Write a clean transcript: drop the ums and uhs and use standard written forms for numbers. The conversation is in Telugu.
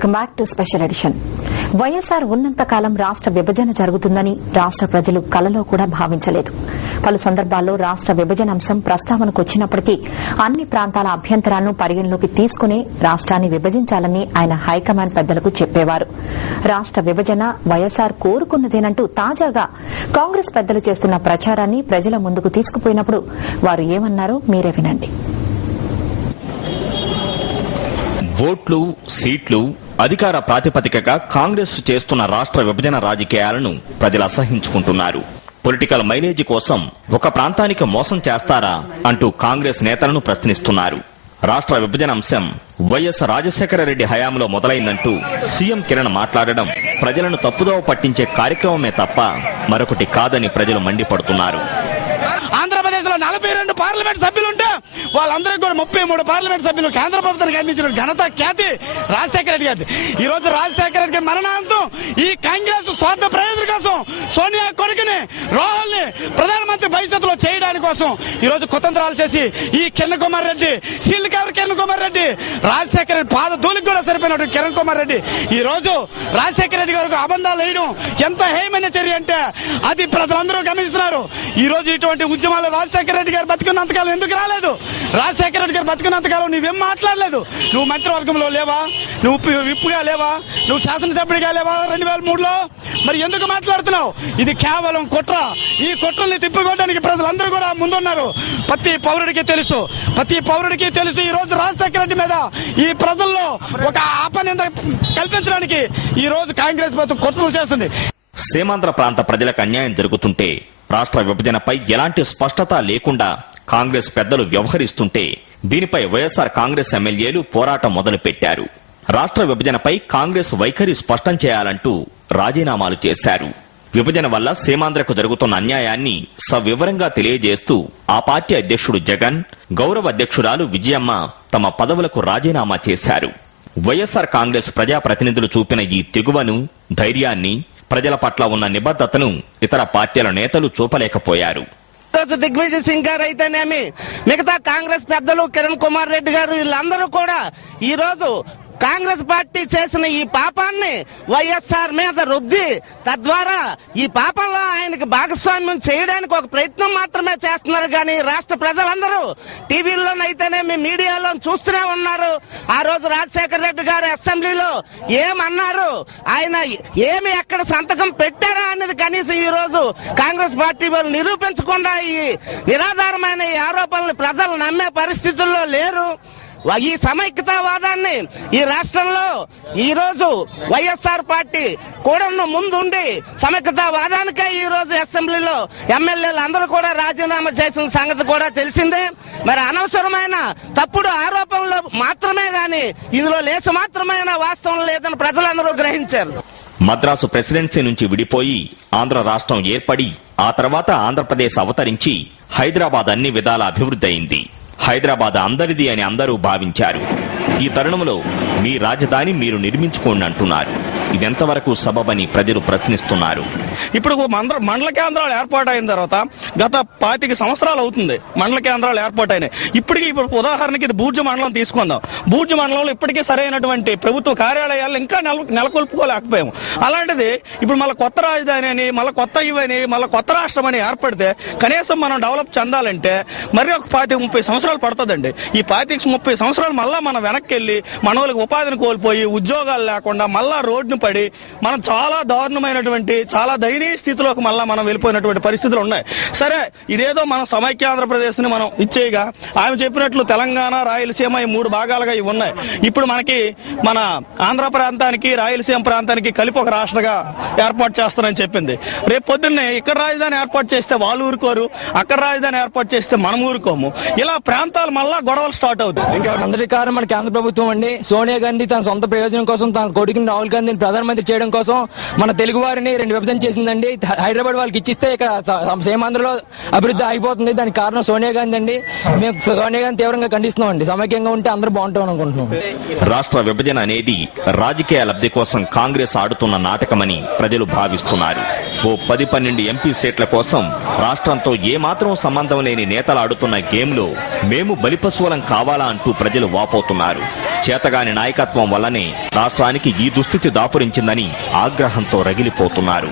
Welcome back to special edition. YSR ఉన్నంత కాలం రాష్ట విభజన జరుగుతుందని రాష్ట ప్రజలు కలలో కూడా భావించలేదు. పలు సందర్భాల్లో రాష్ట విభజన అంశం ప్రస్తావనకు వచ్చినప్పటికీ అన్ని ప్రాంతాల అభ్యంతరాలను పరిగణలోకి తీసుకుని రాష్ట్రాన్ని విభజించాలని ఆయన హైకమాండ్ పెద్దలకు చెప్పేవారు. రాష్ట విభజన వైఎస్ఆర్ కోరుకున్నదేనంటూ తాజాగా కాంగ్రెస్ పెద్దలు చేస్తున్న ప్రచారాన్ని ప్రజల ముందుకు తీసుకుపోయినప్పుడు వారు ఏమన్నారో మీరే వినండి. ఓట్లు, సీట్లు, అధికార ప్రాతిపదికగా కాంగ్రెస్ చేస్తున్న రాష్ట్ర విభజన రాజకీయాలను ప్రజలు అసహించుకుంటున్నారు. పొలిటికల్ మైలేజీ కోసం ఒక ప్రాంతానికి మోసం చేస్తారా అంటూ కాంగ్రెస్ నేతలను ప్రశ్నిస్తున్నారు. రాష్ట్ర విభజన అంశం వైఎస్ రాజశేఖర రెడ్డి హయాంలో మొదలైందంటూ సీఎం కిరణ్ మాట్లాడడం ప్రజలను తప్పుదోవ పట్టించే కార్యక్రమమే తప్ప మరొకటి కాదని ప్రజలు మండిపడుతున్నారు. ఆంధ్రప్రదేశ్ లో 42 పార్లమెంట్ సభ్యులుంటే వాళ్ళందరికీ కూడా 33 పార్లమెంట్ సభ్యులు కేంద్ర ప్రభుత్వానికి అందించిన ఘనత ఖ్యాతి రాజశేఖర రెడ్డి గారి. ఈ రోజు రాజశేఖర రెడ్డి మరణాంతం ఈ కాంగ్రెస్ స్వార్థ ప్రయోజనం కోసం సోనియా కొడుకుని రాహుల్ ని ప్రధానమంత్రి భవిష్యత్తులో చేయడానికి కోసం ఈ రోజు కుతంత్రాలు చేసి ఈ కిరణ్ కుమార్ రెడ్డి సీల్ కవర్ కిరణ్ కుమార్ రెడ్డి రాజశేఖర రెడ్డి పాద ధూళికి కూడా సరిపోయినట్టు కిరణ్ కుమార్ రెడ్డి ఈ రోజు రాజశేఖర రెడ్డి గారికి అబంధాలు వేయడం ఎంత హేయమైన చర్య అంటే అది ప్రజలందరూ గమనిస్తున్నారు. ఈ రోజు ఇటువంటి ఉద్యమాలు రాజశేఖర రెడ్డి గారు బతుకున్నంతకాలం ఎందుకు రాలేదు? రాజశేఖర రెడ్డి గారు బతుకున్నంతకాలం నువ్వేం మాట్లాడలేదు. నువ్వు మంత్రివర్గంలో లేవా? నువ్వు విప్పుగా లేవా? నువ్వు శాసనసభ్యుడిగా లేవా 2003లో? మరి ఎందుకు మాట్లాడుతున్నావు? ఇది కేవలం కుట్ర. ఈ కుట్రల్ని తిప్పికొట్టడానికి ప్రజలందరూ కూడా ముందున్నారు. ప్రతి పౌరుడికి తెలుసు ఈ రోజు రాజశేఖర రెడ్డి మీద ఈ ప్రజల్లో ఒక ఆపనింద కల్పించడానికి ఈ రోజు కాంగ్రెస్ ప్రభుత్వం కుట్రలు చేస్తుంది. సీమాంధ్ర ప్రాంత ప్రజలకు అన్యాయం జరుగుతుంటే రాష్ట్ర విభజనపై ఎలాంటి స్పష్టత లేకుండా కాంగ్రెస్ పెద్దలు వ్యవహరిస్తుంటే దీనిపై వైఎస్ఆర్ కాంగ్రెస్ ఎమ్మెల్యేలు పోరాటం మొదలుపెట్టారు. రాష్ట్ర విభజనపై కాంగ్రెస్ వైఖరి స్పష్టం చేయాలంటూ రాజీనామాలు చేశారు. విభజన వల్ల సీమాంధ్రకు జరుగుతున్న అన్యాయాన్ని సవివరంగా తెలియజేస్తూ ఆ పార్టీ అధ్యక్షుడు జగన్, గౌరవ అధ్యక్షురాలు విజయమ్మ తమ పదవులకు రాజీనామా చేశారు. వైఎస్ఆర్ కాంగ్రెస్ ప్రజాప్రతినిధులు చూపిన ఈ తెగువను, ధైర్యాన్ని, ప్రజల పట్ల ఉన్న నిబద్ధతను ఇతర పార్టీల నేతలు చూపలేకపోయారు. దిగ్విజయ్ సింగ్ గారు అయితేనేమి, మిగతా కాంగ్రెస్ పెద్దలు కిరణ్ కుమార్ రెడ్డి గారు వీళ్ళందరూ కూడా ఈ రోజు కాంగ్రెస్ పార్టీ చేసిన ఈ పాపాన్ని వైఎస్ఆర్ మీద రుద్ది తద్వారా ఈ పాపంలో ఆయనకి భాగస్వామ్యం చేయడానికి ఒక ప్రయత్నం మాత్రమే చేస్తున్నారు. కానీ రాష్ట్ర ప్రజలందరూ టీవీల్లోనైతేనేమి మీడియాలో చూస్తూనే ఉన్నారు. ఆ రోజు రాజశేఖర రెడ్డి గారు అసెంబ్లీలో ఏమన్నారు, ఆయన ఏమి ఎక్కడ సంతకం పెట్టారా అనేది కనీసం ఈ రోజు కాంగ్రెస్ పార్టీ వాళ్ళు నిరూపించకుండా ఈ నిరాధారమైన ఈ ఆరోపణలు ప్రజలు నమ్మే పరిస్థితుల్లో లేరు. ఈ సమైక్యతావాదాన్ని ఈ రాష్ట్రంలో ఈ రోజు వైఎస్ఆర్ పార్టీ కూడా ముందుండి సమైక్యతావాదానికే ఈ రోజు అసెంబ్లీలో ఎమ్మెల్యేలు అందరూ కూడా రాజీనామా చేసిన సంగతి కూడా తెలిసిందే. మరి అనవసరమైన తప్పుడు ఆరోపణలు మాత్రమే గాని ఇందులో లేచ మాత్రమైన వాస్తవం లేదని ప్రజలందరూ గ్రహించారు. మద్రాసు ప్రెసిడెన్సీ నుంచి విడిపోయి ఆంధ్ర రాష్ట్రం ఏర్పడి ఆ తర్వాత ఆంధ్రప్రదేశ్ అవతరించి హైదరాబాద్ అన్ని విధాల అభివృద్ధి అయింది. హైదరాబాద్ అందరిది అని అందరూ భావించారు. ఈ తరుణంలో మీ రాజధాని మీరు నిర్మించుకోండి అంటున్నారు. ఇదెంతవరకు సబబని ప్రజలు ప్రశ్నిస్తున్నారు. ఇప్పుడు మండల కేంద్రాలు ఏర్పాటైన తర్వాత గత 25 సంవత్సరాలు అవుతుంది మండల కేంద్రాలు ఏర్పాటైనాయి. ఇప్పుడు ఉదాహరణకి ఇది బూర్జు మండలం తీసుకుందాం. బూర్జు మండలంలో ఇప్పటికీ సరైనటువంటి ప్రభుత్వ కార్యాలయాలు ఇంకా నెలకొల్పుకోలేకపోయాము. అలాంటిది ఇప్పుడు మళ్ళీ కొత్త రాజధాని అని, మళ్ళీ కొత్త ఇవని, మళ్ళీ కొత్త రాష్ట్రం అని ఏర్పడితే కనీసం మనం డెవలప్ చెందాలంటే మరి ఒక 25-30 సంవత్సరాలు పడుతుందండి. ఈ 25-30 సంవత్సరాలు మళ్ళా మనం వెనక్కి వెళ్లి మన వాళ్ళకి ఉపాధిని కోల్పోయి ఉద్యోగాలు లేకుండా మళ్ళా రోడ్డును పడి మనం చాలా దారుణమైనటువంటి చాలా దయనీయ స్థితిలోకి మళ్ళా మనం వెళ్ళిపోయినటువంటి పరిస్థితులు ఉన్నాయి. సరే, ఇదేదో మనం సమైక్య ఆంధ్రప్రదేశ్ ని మనం ఇచ్చేయగా ఆమె చెప్పినట్లు తెలంగాణ, రాయలసీమ ఈ 3 భాగాలుగా ఇవి ఉన్నాయి. ఇప్పుడు మనకి మన ఆంధ్ర ప్రాంతానికి రాయలసీమ ప్రాంతానికి కలిపి ఒక రాష్ట్రంగా ఏర్పాటు చేస్తారని చెప్పింది. రేపు పొద్దున్నే ఇక్కడ రాజధాని ఏర్పాటు చేస్తే వాళ్ళు ఊరుకోరు, అక్కడ రాజధాని ఏర్పాటు చేస్తే మనం ఊరుకోము. ఇలా ప్రాంతాలు మళ్ళా గొడవలు స్టార్ట్ అవుతాయి. ఇంకా అందరి కారణం మన కేంద్ర ప్రభుత్వం అండి. సోనియా గాంధీ తన సొంత ప్రయోజనం కోసం తన కొడుకుని రాహుల్ గాంధీని ప్రధానమంత్రి చేయడం కోసం మన తెలుగు వారిని 2 విభజన చేసిందండి. హైదరాబాద్ వాళ్ళకి ఇచ్చిస్తే ఇక్కడ సీమాంధ్రలో అభివృద్ధి అయిపోతుంది. దానికి కారణం సోనియా గాంధీ అండి. మేము సోనియా గాంధీ తీవ్రంగా ఖండిస్తున్నాం అండి. సమైక్యంగా ఉంటే అందరూ బాగుంటాం అనుకుంటున్నాం. రాష్ట్ర విభజన అనేది రాజకీయ లబ్ధి కోసం కాంగ్రెస్ ఆడుతున్న నాటకమని ప్రజలు భావిస్తున్నారు. ఓ 10-12 ఎంపీ సీట్ల కోసం రాష్ట్రంతో ఏమాత్రం సంబంధం లేని నేతలు ఆడుతున్న గేమ్లో మేము బలిపశువులం కావాలా అంటూ ప్రజలు వాపోతున్నారు. చేతగాని నాయకత్వం వల్లనే రాష్ట్రానికి ఈ దుస్థితి దాపురించిందని ఆగ్రహంతో రగిలిపోతున్నారు.